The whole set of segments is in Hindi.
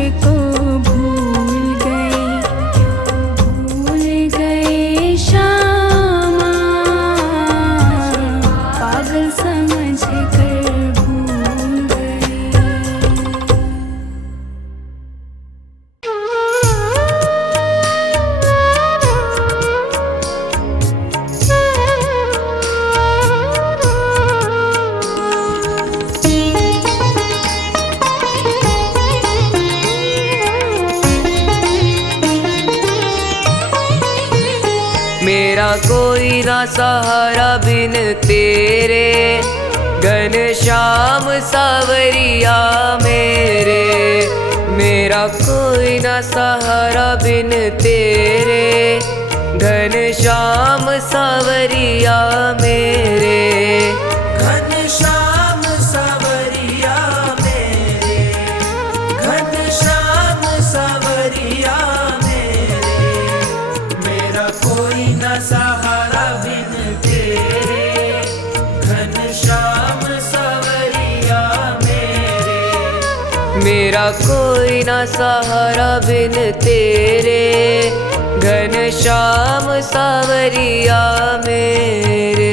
मुझको भूल गए, भूल गए श्यामा, पागल समझ कर भूल गए। मेरा कोई ना सहारा बिन तेरे, घनश्याम सावरिया मेरे। मेरा कोई ना सहारा बिन तेरे, घनश्याम सावरिया मेरे। घनश्याम सावरिया मेरे, घनश्याम सावरिया मेरे। मेरा कोई न सहारा बिन तेरे, घनश्याम सावरिया मेरे। मेरा कोई ना सहारा बिन तेरे, घनश्याम सावरिया मेरे।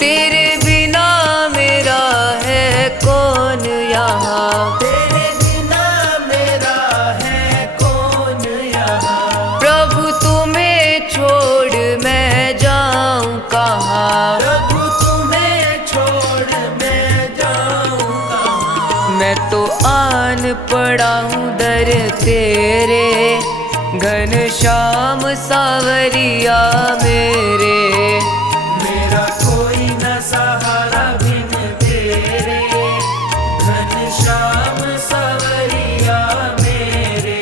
तेरे बिना मेरा है कौन यहाँ, तेरे बिना मेरा है कौन यहाँ। प्रभु तुम्हें छोड़ मैं जाऊँ कहाँ। प्रभु तुम्हें छोड़ मैं जाऊँ कहाँ। मैं तो आन पड़ा हूँ दर तेरे, घनश्याम सावरिया मेरे। मेरा कोई न सहारा बिन तेरे, घनश्याम सावरिया मेरे।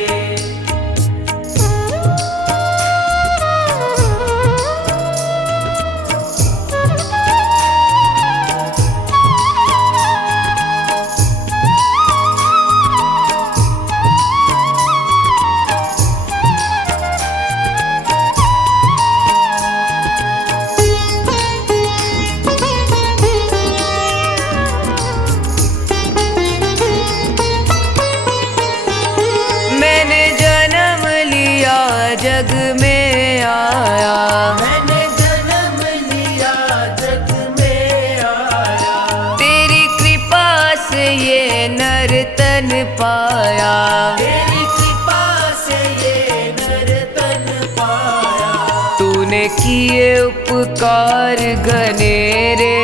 मैंने जन्म लिया जग में आया, मैंने जन्म लिया जग में आया। तेरी कृपा से ये नर तन पाया। तेरी कृपा से ये नर तन पाया। तूने किए उपकार घनेरे,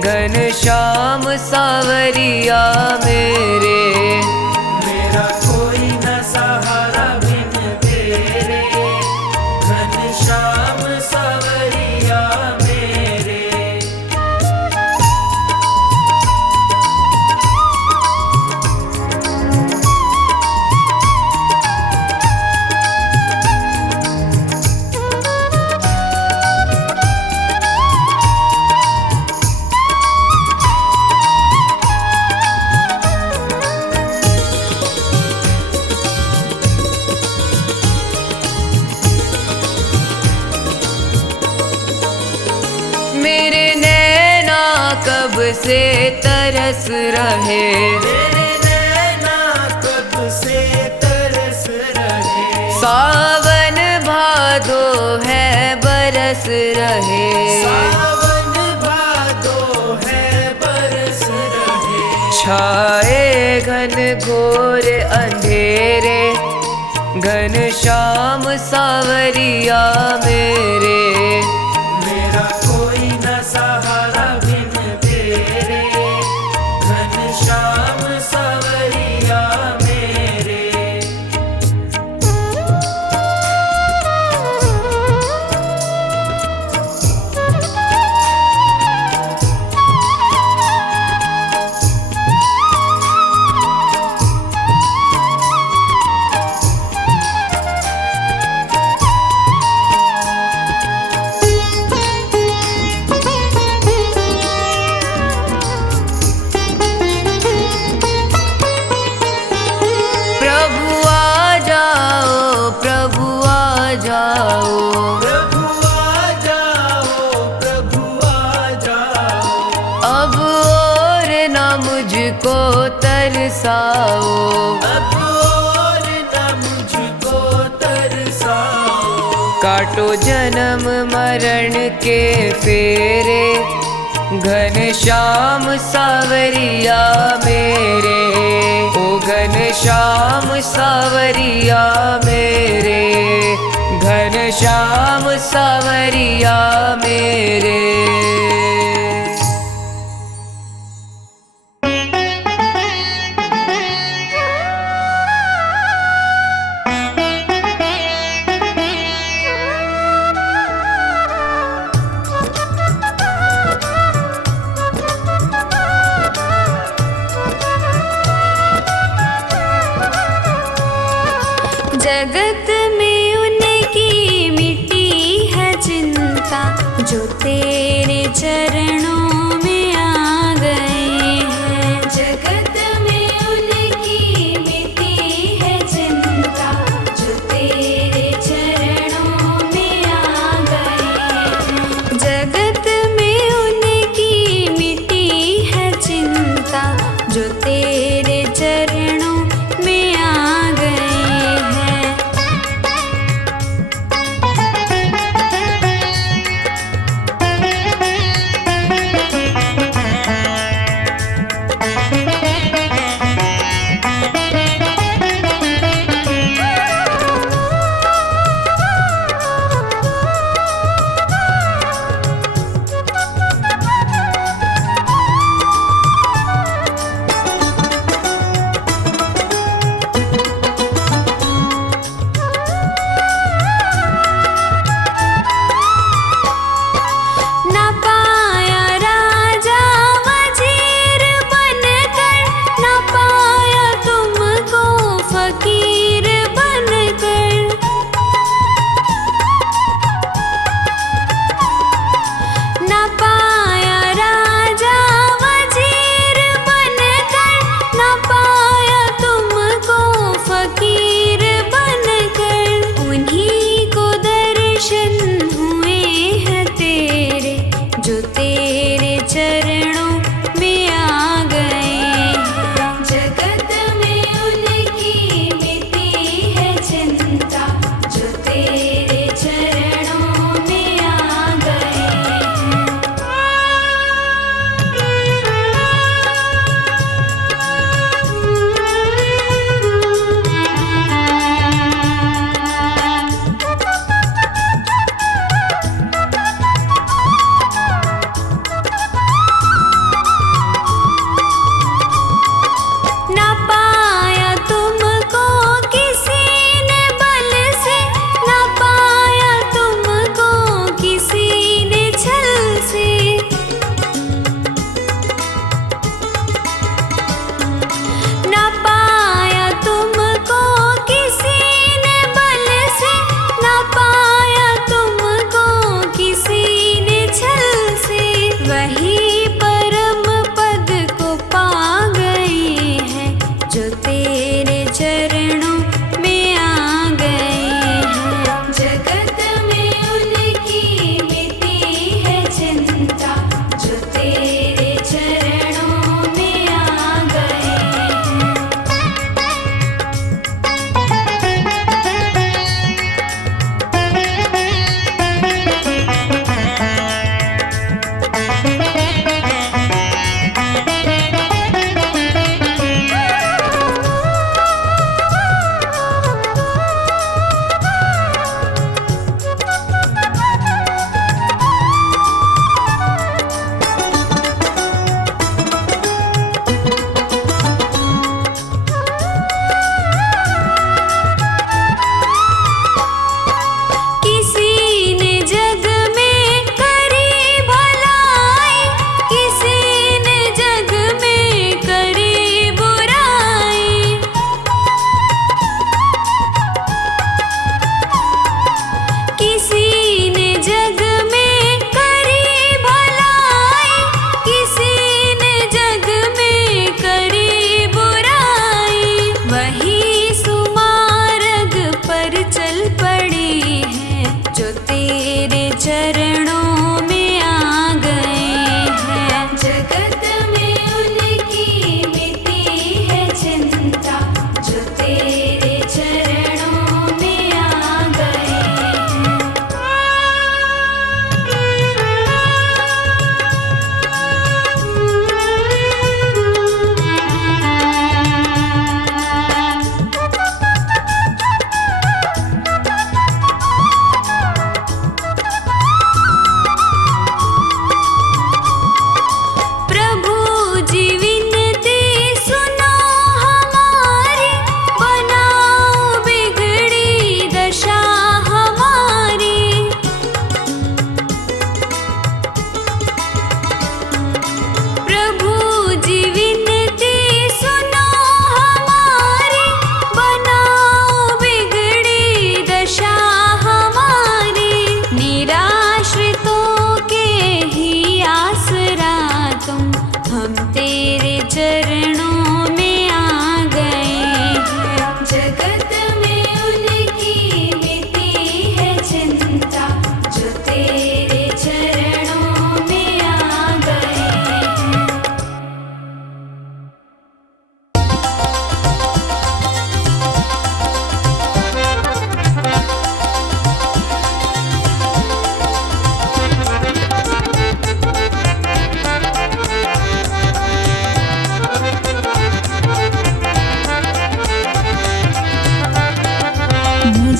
घनश्याम सावरिया मेरे। मेरा कोई न सहारा बिन तेरे, घनश्याम सावरिया मेरे। मेरे नैना कब से तरस रहे, तेरे नैना कब से तरस रहे। सावन भादो है बरस रहे। सावन भादो है बरस रहे। छाए घन घोर अंधेरे, घनश्याम सावरिया मेरे। मेरा कोई न सहारा बिन तेरे, घनश्याम सावरिया मेरे। मुझको तरसाओ, अब और न मुझको तरसाओ। काटो जन्म मरण के फेरे, घनश्याम सावरिया मेरे, ओ घनश्याम सावरिया मेरे, घनश्याम सावरिया मेरे। जगत में उनकी मिटी है चिंता, जो तेरे चरणों में आ गए हैं। जगत में उनकी मिटी है चिंता, जो तेरे चरणों में आ गए हैं। जगत में उनकी मिटी है चिंता, जो तेरे चरणों में आ गए हैं।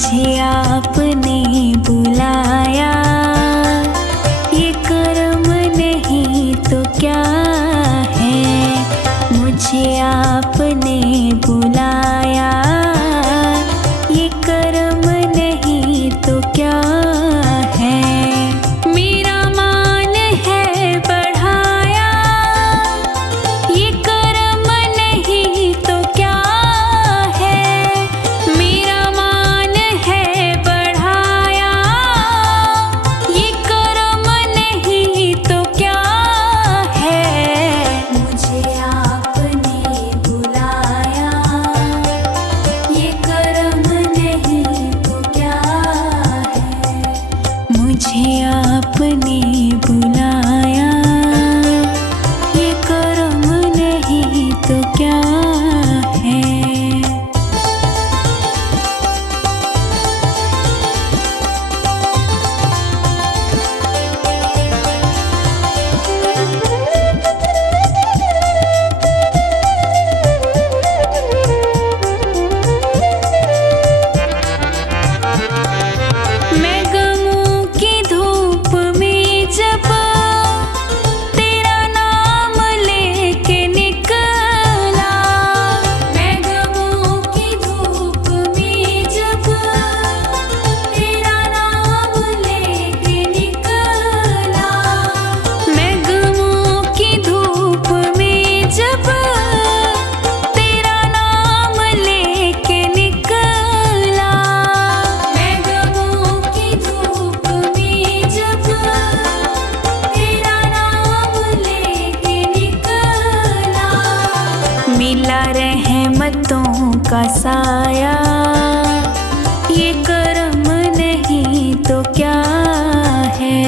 मुझे आपने बुलाया, ये कर्म नहीं तो क्या है। मुझे आपने बुलाया, ये कर्म नहीं तो क्या है। मेरा मान है बढ़ाया, ये कर्म नहीं तो क्या है। मेरा मान है बढ़ाया, ये कर्म नहीं तो क्या है। मुझे आपने बुलाया, ये कर्म नहीं तो क्या है। मुझे आपने बुलाया, ये कर्म नहीं तो क्या है। मैं गमों की धूप में जब तेरा नाम लेके निकला, मैं गमों की धूप में जब तेरा नाम लेके निकला। मैं गमों की धूप में जब तेरा नाम लेके निकला। मैं गमों की धूप में जब तेरा नाम लेके निकला। मिला रहमतों का साया, ये कर्म नहीं तो क्या है।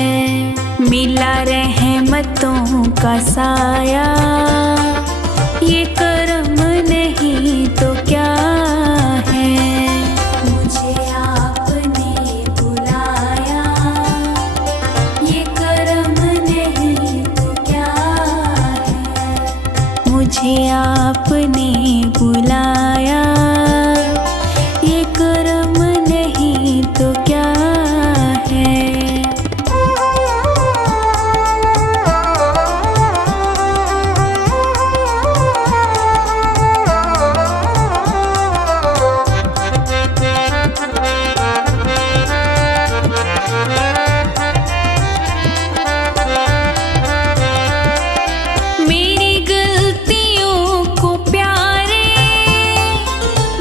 मिला रहमतों का साया, ये कर्म नहीं तो क्या है। मुझे आपने बुलाया, ये कर्म नहीं तो क्या है। मुझे आपने बुलाया, ये कर्म नहीं तो क्या है। मेरी गलतियों को प्यारे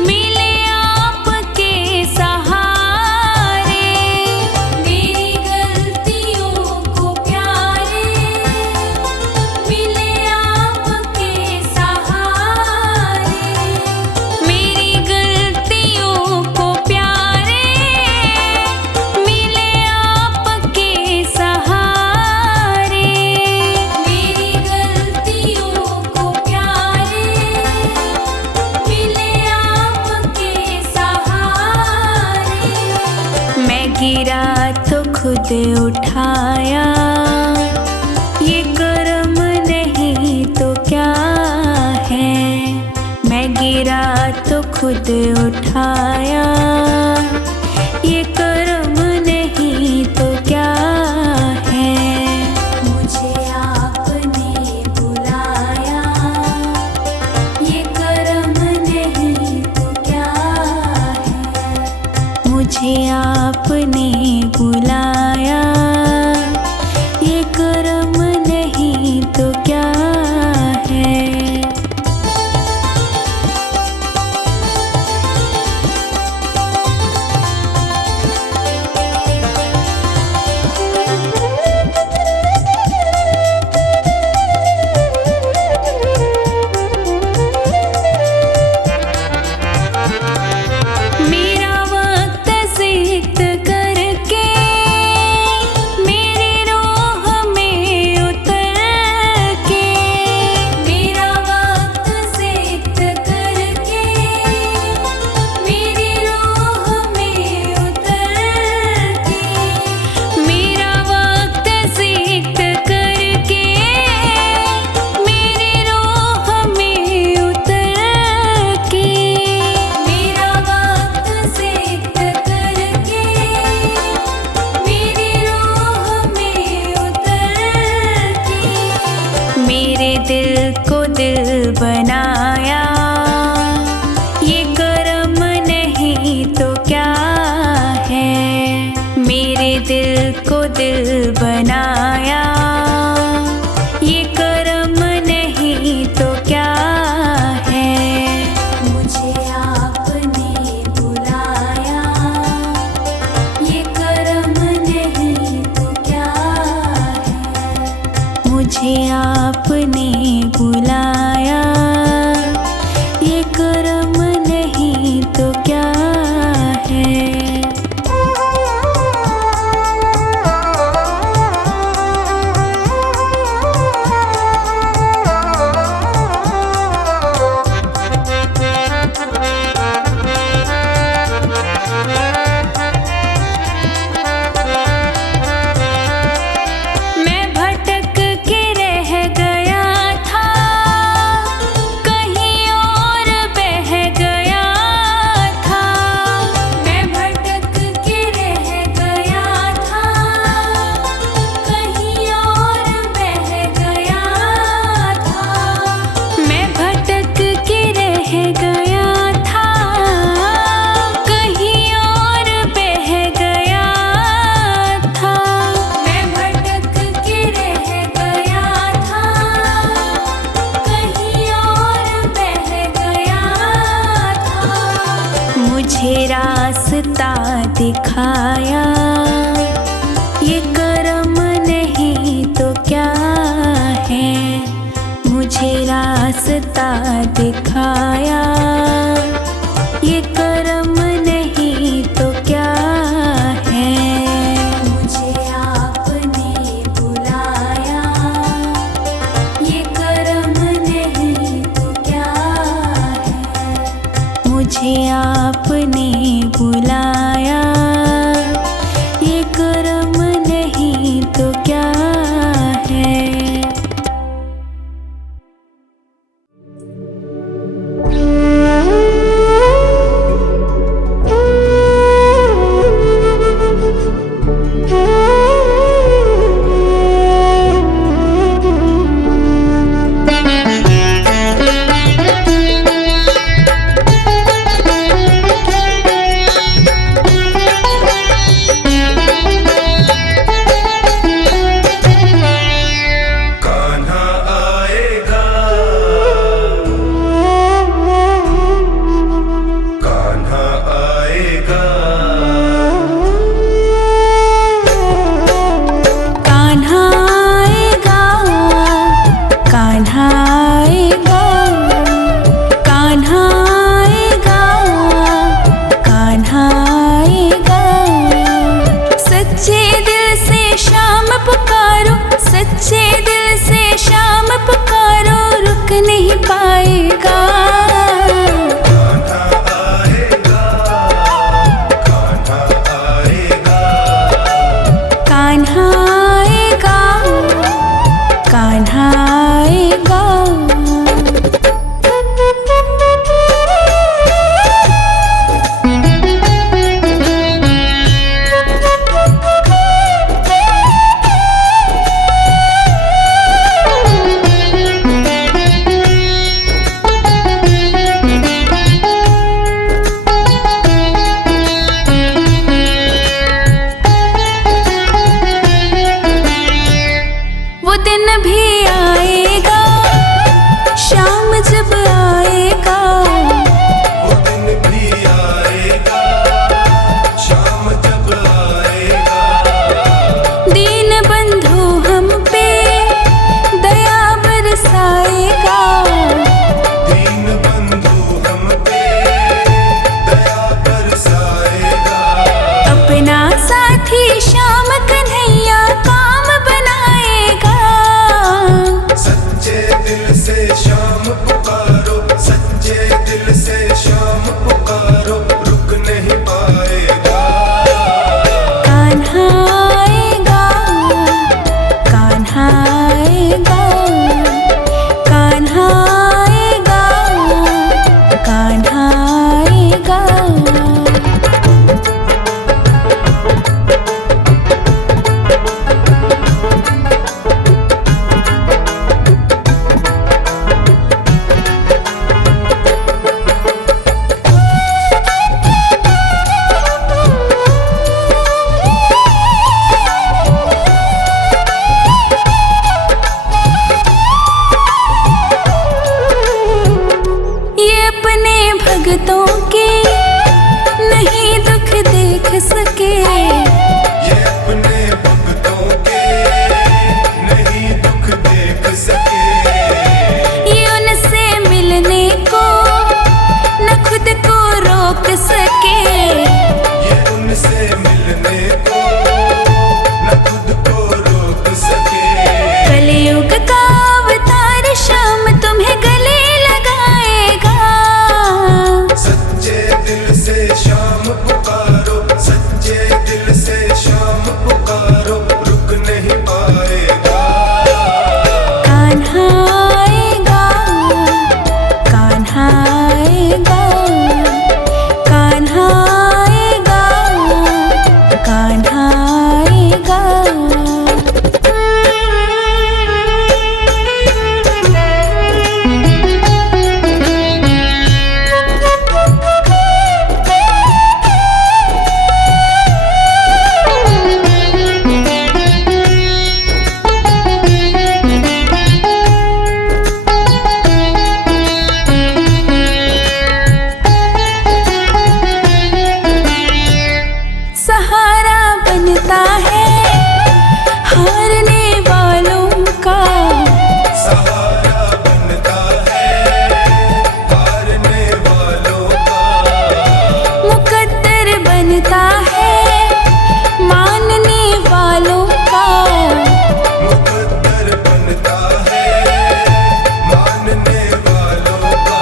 मिले आपके सहारे। मेरी गलतियों को प्यारे मिले आपके सहारे। मेरी गलतियों को प्यारे मिले आपके सहारे। मेरी गलतियों को प्यारे मिले आपके सहारे। मैं गिरा तो खुद उठाया, ये कर्म नहीं तो क्या है। मैं गिरा तो खुद उठाया, ये कर्म नहीं तो क्या है। मुझे आपने बुलाया, ये कर्म नहीं तो क्या है। मुझे आपने बुलाया, ये कर्म नहीं तो क्या है। मेरा वक्त जिक्र करके मेरी रूह में उतर के। मेरा दिल को दिल बनाया, ये कर्म नहीं तो क्या है। मेरे दिल को दिल बनाया, ये कर्म नहीं तो क्या है। मुझे आपने बुलाया, ये कर्म नहीं तो क्या है। मुझे आपने बुलाया, ये कर्म नहीं तो क्या है। मैं भटक के रह गया था, कहीं और बह गया था। मैं भटक के रह गया था, कहीं और बह गया था। मैं भटक के रह गया था, कहीं और बह गया था। मैं भटक के रह गया था, कहीं और बह गया था। मुझे रास्ता दिखाया, ये कर्म नहीं तो क्या है। मुझे रास्ता दिखाया, ये कर्म नहीं तो क्या है। मुझे आपने बुलाया, ये कर्म नहीं तो क्या है। मुझे आपने बुलाया, ये कर्म नहीं तो क्या है। कान्हा आएगा, कान्हा आएगा। कान्हा आएगा, कान्हा आएगा, कान्हा आएगा, कान्हा आएगा। सच्चे दिल से शाम पुकारो, सच्चे दिल से शाम पुकारो, रुक नहीं पाएगा। कान्हा आएगा, कान्हा आएगा। कान्हा आएगा, कान्हा आएगा। भक्तों के नहीं दुख देख सके। ये अपने भक्तों के नहीं दुख देख सके। ये उनसे मिलने को न खुद को रोक सके। ये उनसे मिलने को न खुद को रोक सके। कलयुग का अवतार श्याम तुम्हें गले लगाएगा। सच्चे दिल से शाम पुकारो, सच्चे दिल से शाम पुकारो, रुक नहीं पाएगा। कान्हा आएगा, कान्हा आएगा, कान्हा आएगा, कान्हा आएगा। सहारा बनता है हारने वालों का। सहारा बनता है हारने वालों का। मुकद्दर बनता है मानने वालों का। मुकद्दर बनता है मानने वालों का।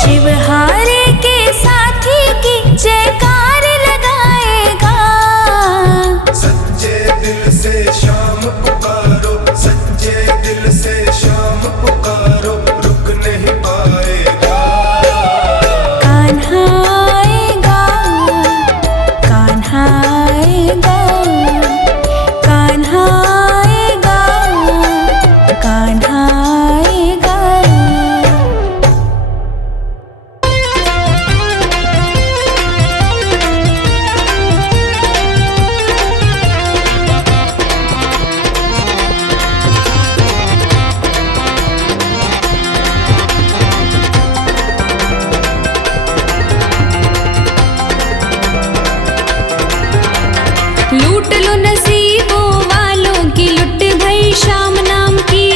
शिव हारे के साथी की जयकार लगाएगा। सच्चे दिल से शाम पुकारो, सच्चे दिल से शाम पुकारो, रुक नहीं पाएगा। कान्हा आएगा, कान्हा आएगा, कान्हा आएगा, कान्हा आएगा। लूट लो नसीबों वालों की लुट भई श्याम नाम की।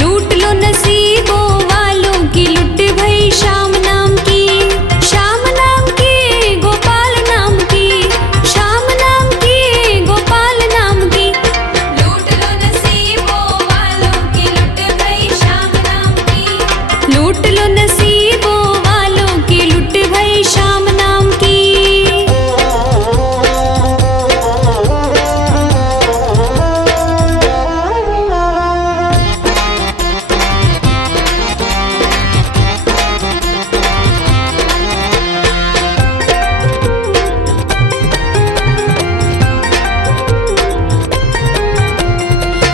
लूट लो नसीबों वालों की लुट भई श्याम नाम की। श्याम नाम की गोपाल नाम की। श्याम नाम की गोपाल नाम की। लूट लो नसीबों वालों की लुट भई श्याम नाम की। लूट लो नसीबों वालों की लुट भई श्याम नाम की।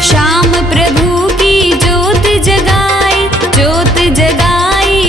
श्याम प्रभु की ज्योत जगाई, ज्योत जगाई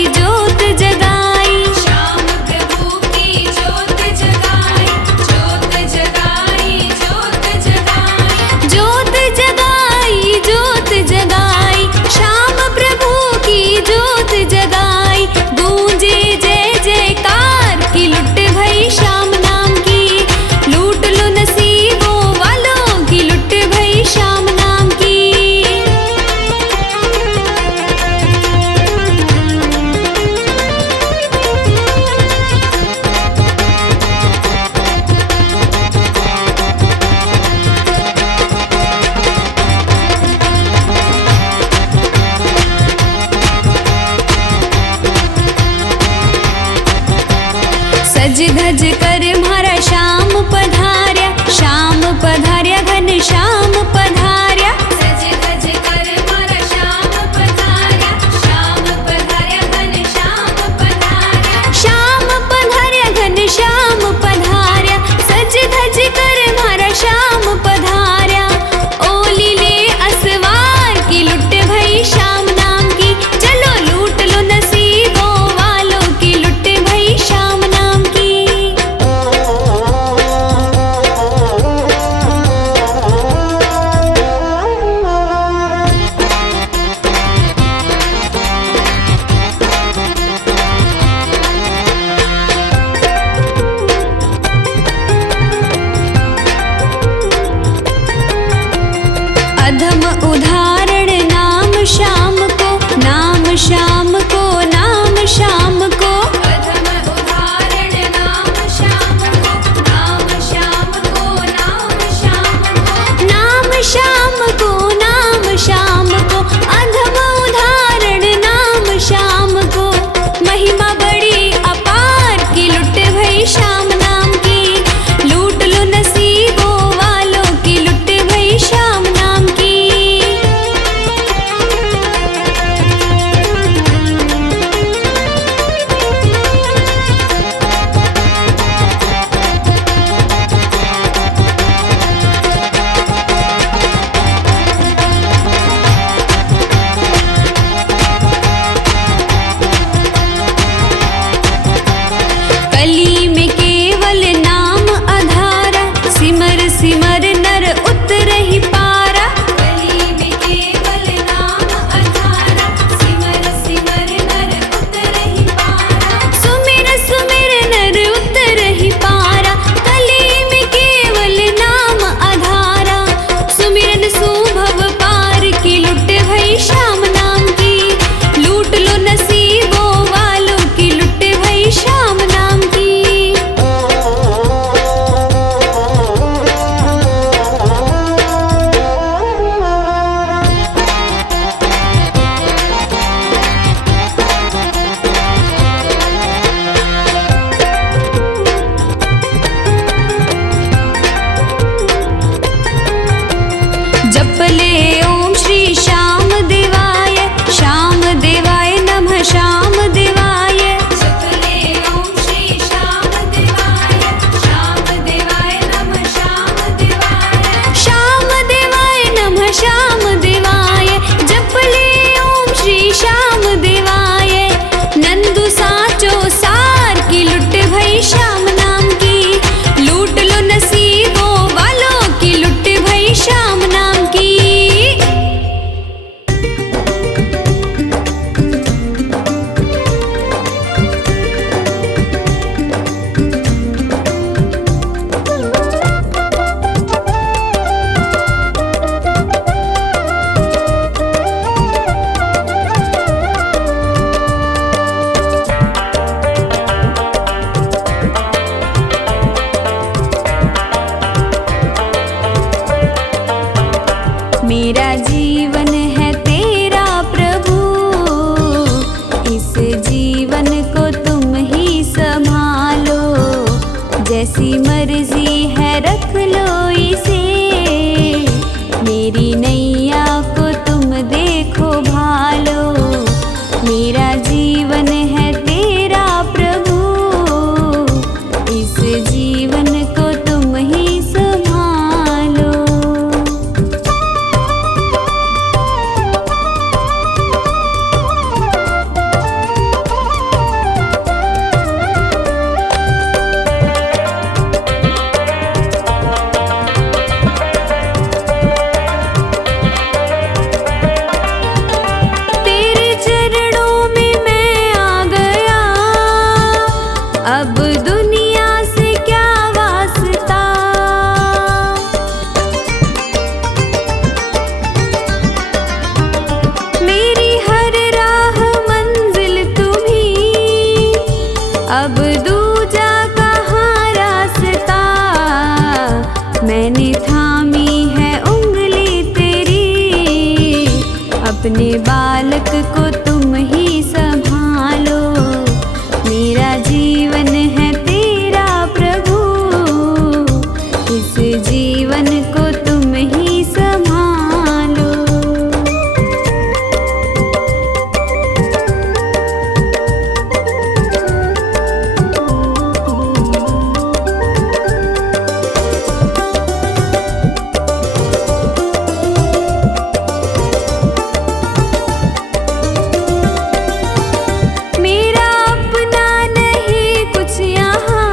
जैसी मर्जी है रख लो इसे, मेरी नैया को तुम देखो भालो, मेरा जीवन है तेरा प्रभु, इस जीवन को तुम ही संभालो। तेरे चरणों में मैं आ गया, अब दुनिया से क्या वास्ता, मेरी हर राह मंजिल तुम्ही, अब दूजा कहाँ रास्ता, मैंने थामी है उंगली तेरी, अपने बालक को तुम ही संभालो, मेरा जीवन है तेरा प्रभु, इस जीवन को तुम ही संभालो। मेरा अपना नहीं कुछ यहाँ,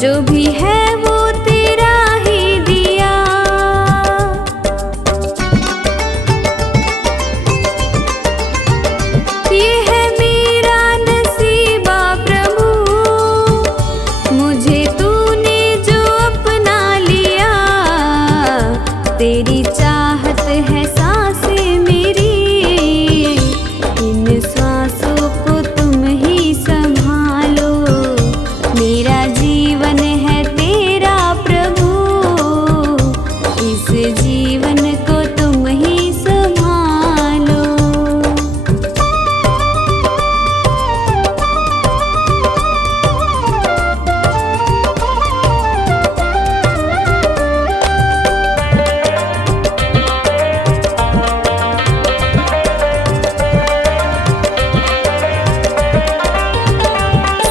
जो भी है वो तेरा ही दिया, ये है मेरा नसीबा प्रभु, मुझे तूने जो अपना लिया, तेरी चाहत है सांसें मेरी, इन सांसों को तुम ही संभालो, मेरा जीवन है तेरा प्रभु, इस जीवन को तुम ही संभालो।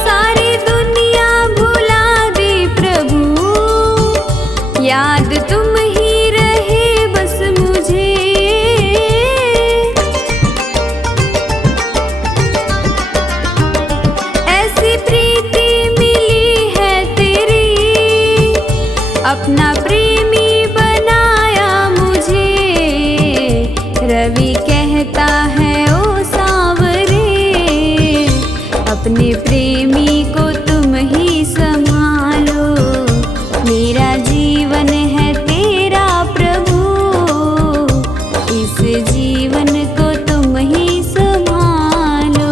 सारी दुनिया भुला दे प्रभु, याद तुम ही रहे बस मुझे, ऐसी प्रीति मिली है तेरी, अपना प्रेमी बनाया मुझे, रवि कहता है ओ सांवरे, अपने प्रेमी को तुम ही संभालो, मेरा जीवन है तेरा प्रभु, इस जीवन को तुम ही संभालो।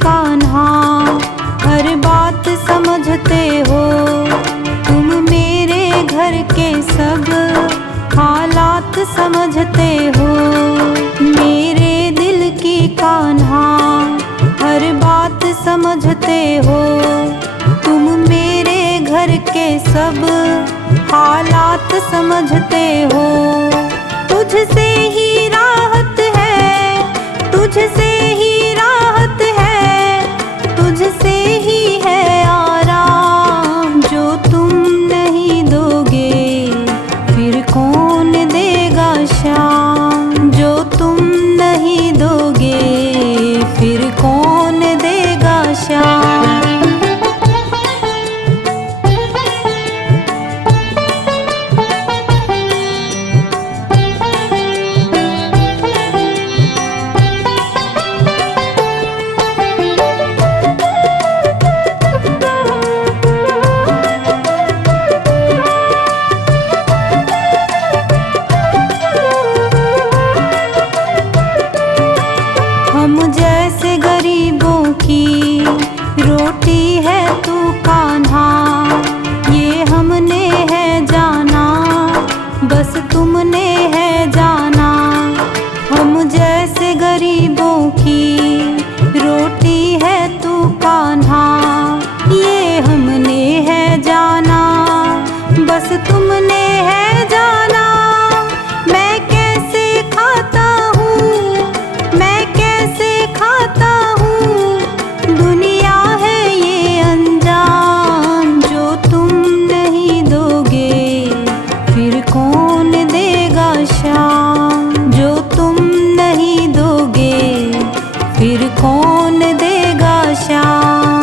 कान्हा हर बात समझते हो। तुम मेरे घर के सब हालात समझते हो। मेरे दिल की कान्हा हर बात समझते हो। तुम मेरे घर के सब हालात समझते हो। तुझसे ही राहत है, तुझसे ही राहत है, तुझसे ही है आराम। जो तुम नहीं दोगे फिर कौन देगा शाम। जो तुम नहीं दोगे फिर कौन देगा शाम। हम जैसे गरीबों की रोटी है तू कान्हा, ये हमने है जाना, बस तुमने है जाना। हम जैसे गरीबों की रोटी है तू कान्हा, ये हमने है जाना, बस तुमने है जाना। मैं कैसे खाता हूँ, मैं कैसे खाता हूँ, दुनिया है ये अनजान। जो तुम नहीं दोगे फिर कौन देगा शाम। जो तुम नहीं दोगे फिर कौन देगा शाम।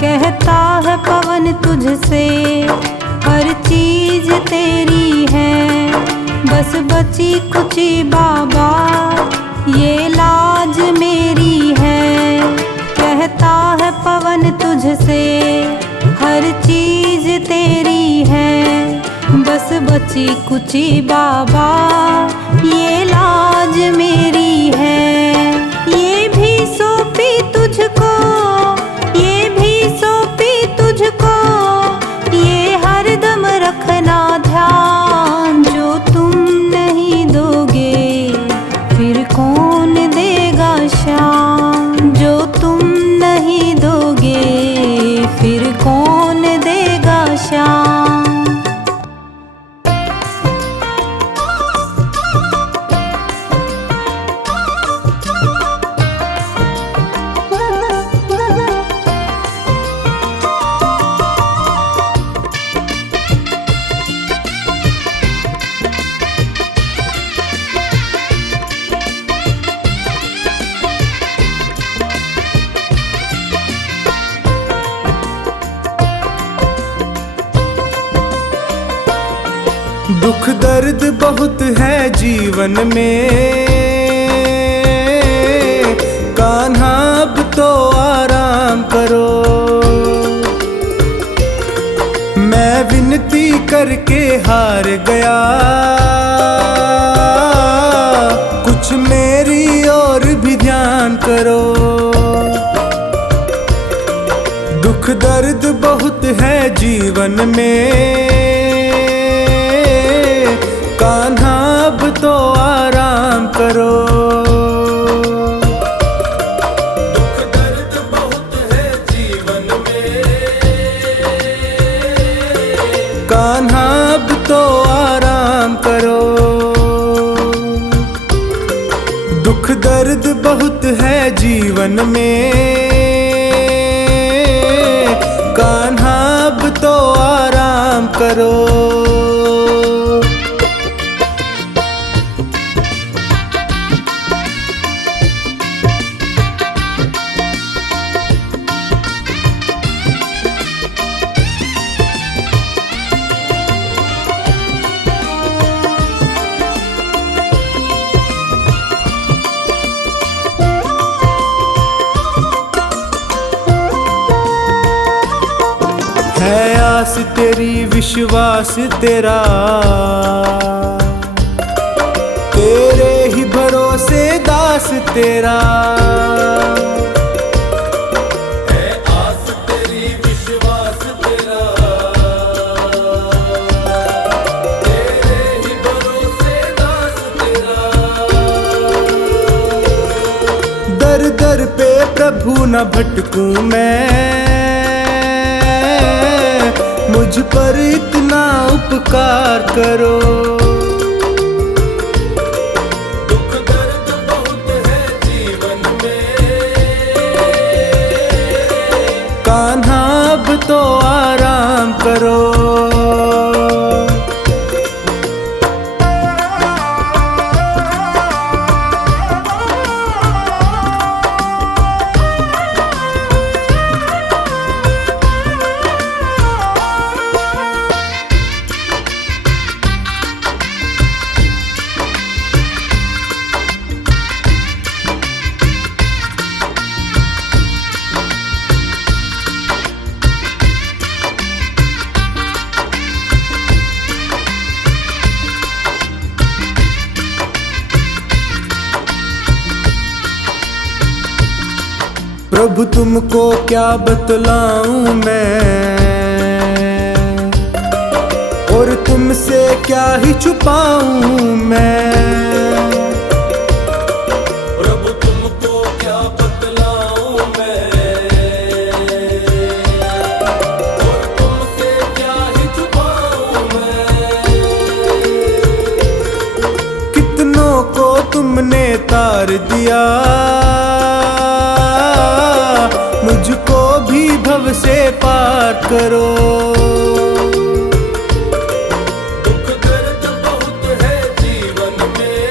कहता है पवन तुझसे हर चीज तेरी है, बस बची कुची बाबा ये लाज मेरी है। कहता है पवन तुझसे हर चीज तेरी है, बस बची कुची बाबा ये लाज मेरी है। ये भी सौंपी तुझको, ये भी सौंपी तुझको, ये हरदम रखना ध्यान। जो तुम नहीं दोगे फिर कौन देगा शाम। जो तुम नहीं दोगे फिर कौन देगा शाम। दुख दर्द बहुत है जीवन में, कान्हा अब तो आराम करो। मैं विनती करके हार गया, कुछ मेरी और भी ध्यान करो। दुख दर्द बहुत है जीवन में, कान्हा अब तो आराम करो। दुख दर्द बहुत है जीवन में, कान्हा अब तो आराम करो। दुख दर्द बहुत है जीवन में, कान्हा अब तो आराम करो। आस तेरी विश्वास तेरा, तेरे ही भरोसे दास तेरा। है आस तेरी विश्वास तेरा, तेरे ही भरोसे दास तेरा। दर दर पे प्रभु न भटकूं मैं, मुझ पर इतना उपकार करो। दुख दर्द बहुत है जीवन में, कान्हा अब तो आराम करो। प्रभु तुमको क्या बतलाऊं मैं, और तुमसे क्या ही छुपाऊं मैं। प्रभु तुमको क्या बतलाऊं मैं, और तुमसे क्या ही छुपाऊं मैं। कितनों को तुमने तार दिया, मुझको भी भव से पार करो। दुख दर्द बहुत है जीवन में,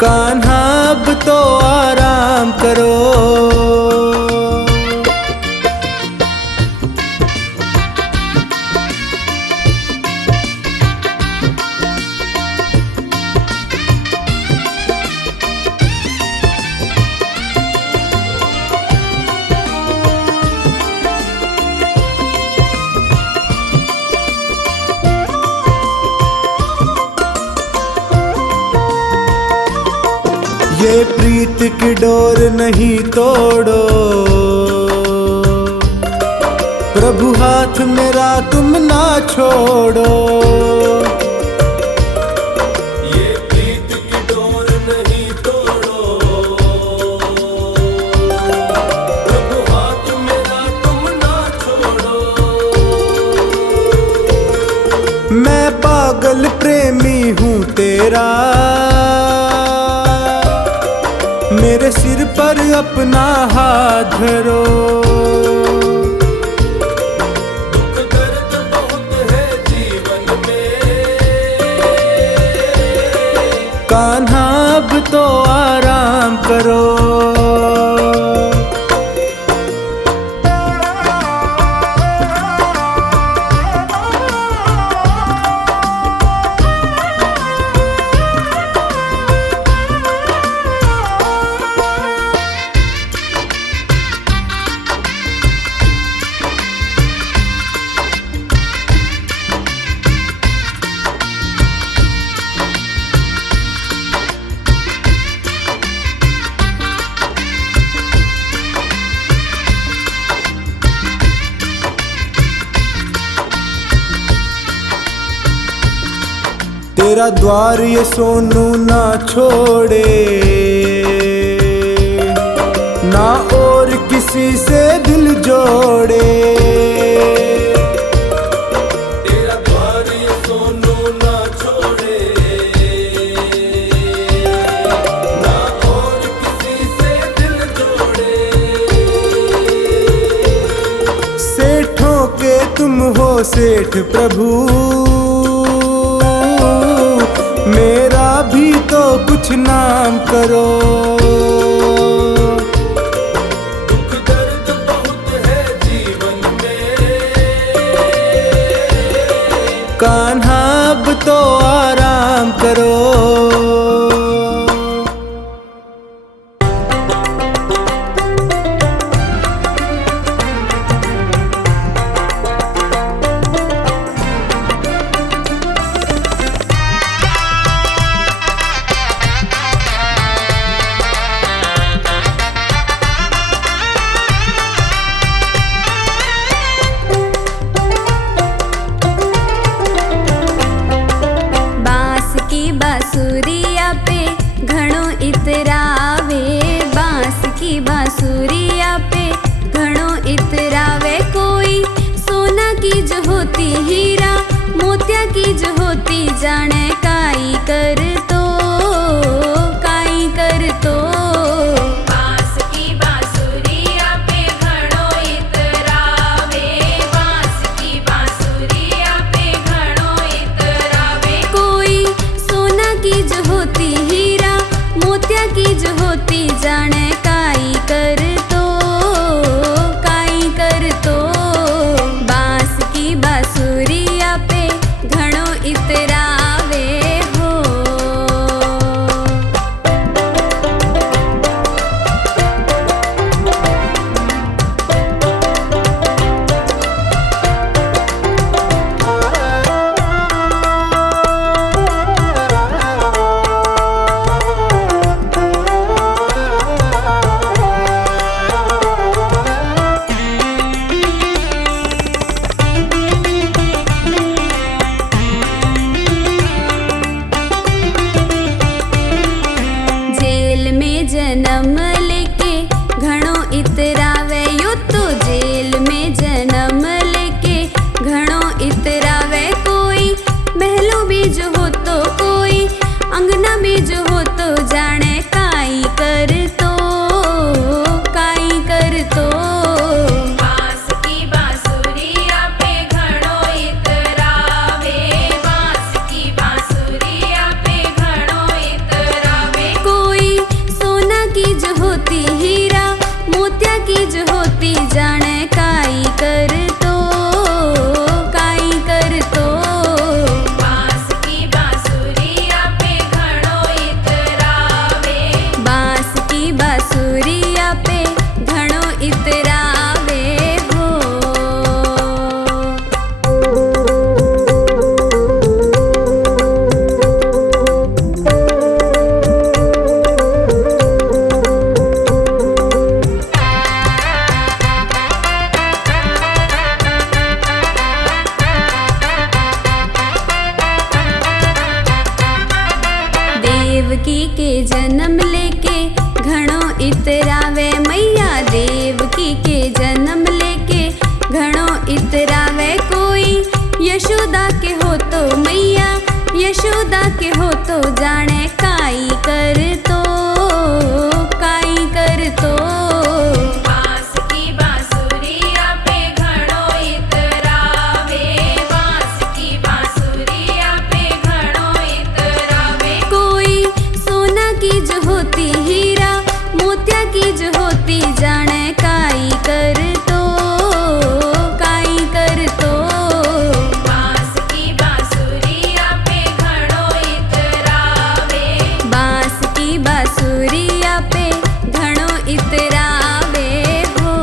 कान्हा अब तो आराम करो। ये प्रीत की डोर नहीं तोड़ो, प्रभु हाथ मेरा तुम ना छोड़ो। ये प्रीत की डोर नहीं तोड़ो, प्रभु हाथ मेरा तुम ना छोड़ो। मैं पागल प्रेमी हूँ तेरा, मेरे सिर पर अपना हाथ धरो। दुख दर्द बहुत है जीवन में, कान्हा अब तो आराम करो। तेरा द्वार ये सोनू ना छोड़े, ना और किसी से दिल जोड़े। तेरा द्वार ये सोनू ना छोड़े, ना और किसी से दिल जोड़े। सेठों के तुम हो सेठ प्रभु, मेरा भी तो कुछ नाम करो। दुख दर्द बहुत है जीवन में, कान्हा अब तो आराम करो। होती हीरा, मोतिया की जो होती जाने काई कर तो, काई कर तो। बांस की बांसुरिया पे घणो इतरावे, बांस की बांसुरिया पे घणो इतरावे। कोई सोना की जो होती हीरा, मोतिया की जो होती जाने काई कर तो, काई कर तो। बांस की बांसुरिया पे घणो इतरावे हो। जेल में जन्म लेके घणो इतरावे, यो तो जेल में जन्म लेके घणो इतरावे। कोई महलों भी जो हो तो, कोई अंगना भी जो हो तो जाने काई कर तो, काई कर तो। बांस की बांसुरिया पे घणो इतरावे, बांस की बांसुरिया पे घणो इतरावे। कोई सोना की जो होती हीरा, मोतिया की जो होती जाने काई कर तो, काई कर तो। बांस की बांसुरिया पे घणो इतरावे, बांस की बांसुरिया पे घणो इतरावे हो। देवकी के जन्म लेके घणो इतरावे, मैया देवकी के जन्म लेके घणो इतरावे। कोई यशोदा के हो तो मैया, यशोदा के हो तो जाने काई कर तो, काई कर तो। बांस की बांसुरिया पे घणो इतरावे, बांस की बांसुरिया पे घणो इतरावे। कोई सोना की जो होती हीरा, मोतिया की जो होती जाने काई कर तो, काई कर तो। बांस की बांसुरिया पे घणो इतरावे, बांस की बांसुरिया पे घणो इतरावे हो।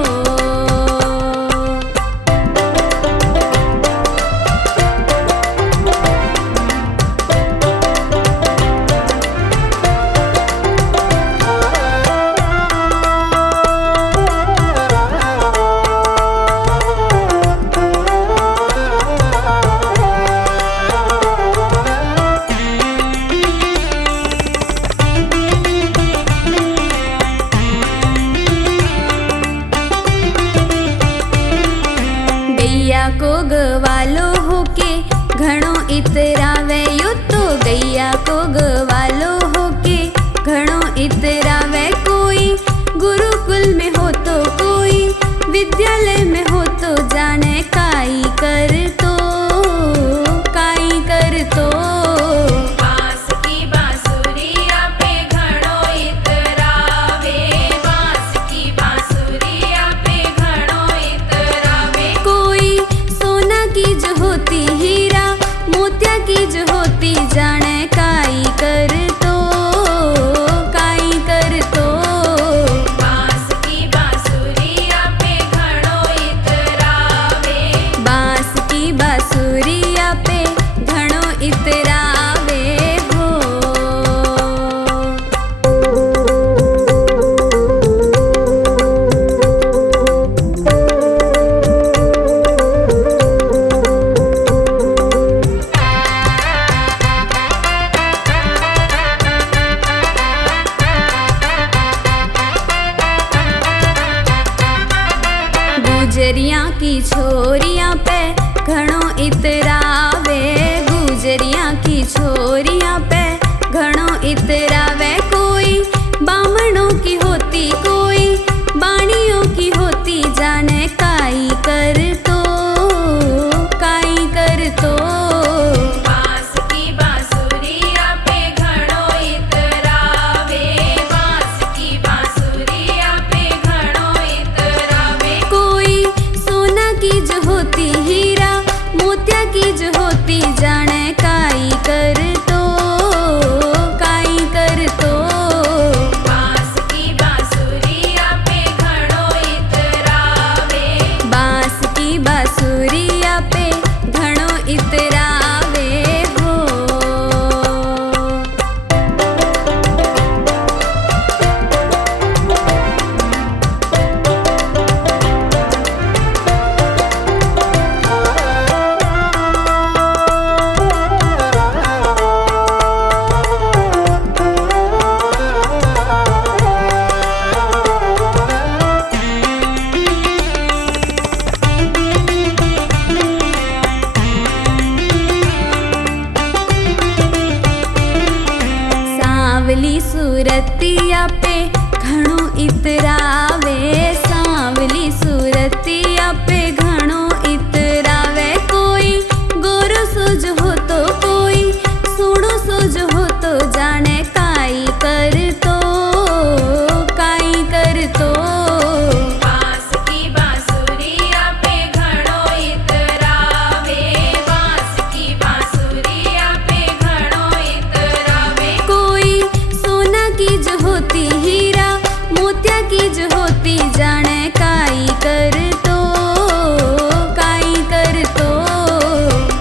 गैया को गवालो होके घणो इतरावे, यो तो गैया को गवालो होके घणो इतरावे। कोई गुरुकुल में हो तो, कोई विद्यालय में हो तो जाने काई कर तो, काई कर तो। बांस की बांसुरिया पे घणो इतरावे, बांस की बांसुरिया पे घणो इतरावे। कोई सोना की जो होती हीरा, मोतिया की जो होती जाने काई कर तो, सूरतिया पे घणो इतरावे, सांवली सूरतिया पे घणो इतरावे। कोई गोरो सोज हो तो कोई सोणो सोज हो तो जाने काई कर तो काई कर तो। बांस की बांसुरिया पे घणो इतरावे, बांस की बांसुरिया पे घणो इतरावे। कोई सोना की जो होती हीरा मोतिया की जो होती जाने काई कर तो काई कर तो।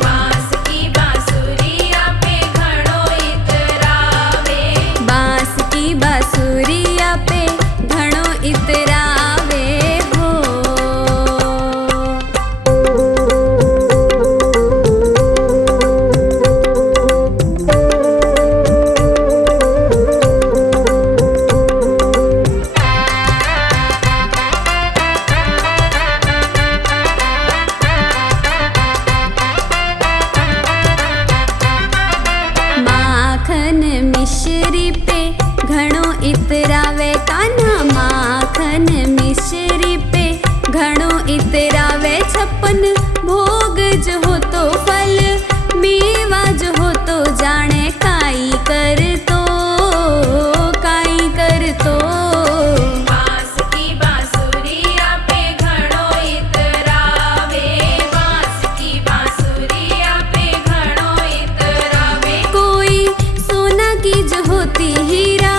बांस की बांसुरिया पे घणो इतरावे, बांस की बांसुरिया पे घणो इतरावे हो। माखन मिश्री पे घणो इतरावे कान्हा, माखन मिश्री पे घणो इतरावे। छप्पन भोग जो हो तो फल मेवा जो हो तो जाने काई कर तो काई कर तो। बांस की बांसुरिया पे घणो इतरावे, बांस की बांसुरिया पे घणो इतरावे। कोई सोना की जो होती हीरा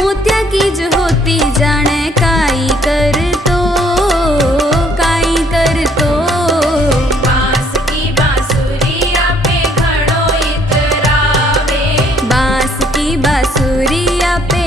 मोतिया की जो होती जाने काई कर तो काई कर तो। बांस की बांसुरिया पे घणो इतरावे, बांस की बांसुरिया पे